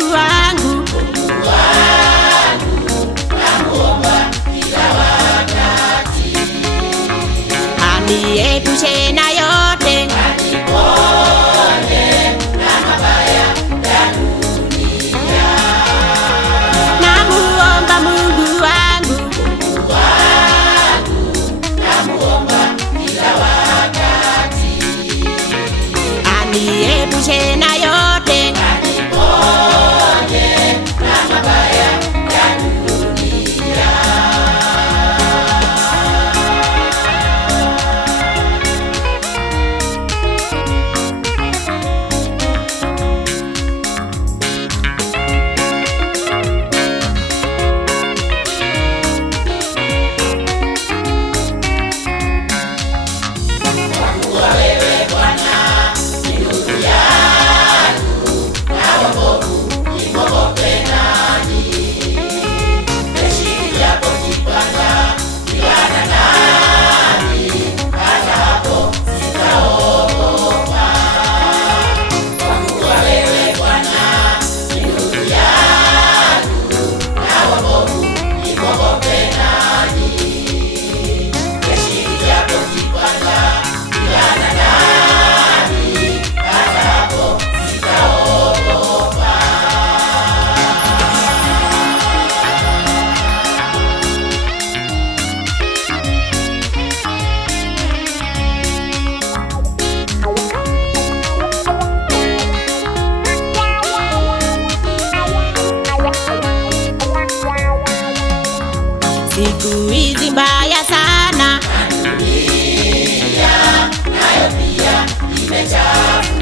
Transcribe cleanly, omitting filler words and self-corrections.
Mungu wangu, namuomba kila wakati, aniepushe na yote, aniponye na mabaya ya dunia. namuomba Mungu wangu, Namuomba kila wakati, aniepushe na yote, aniponye na mabaya ya dunia. Kwa kuwa wewe Bwana ni nuru yangu, na wokovu nimwogope nani? Jeshi liyapojipanga kupigana nami, hata hapo sitaogopa. Kwa kuwa wewe Bwana ni nuru yangu, na wokovu nimwogope nani? Jeshi liyapojipanga kupigana nami, hata hapo sitaogopa. siku hizi mbaya sana, Dunia nayo pia imechafuka.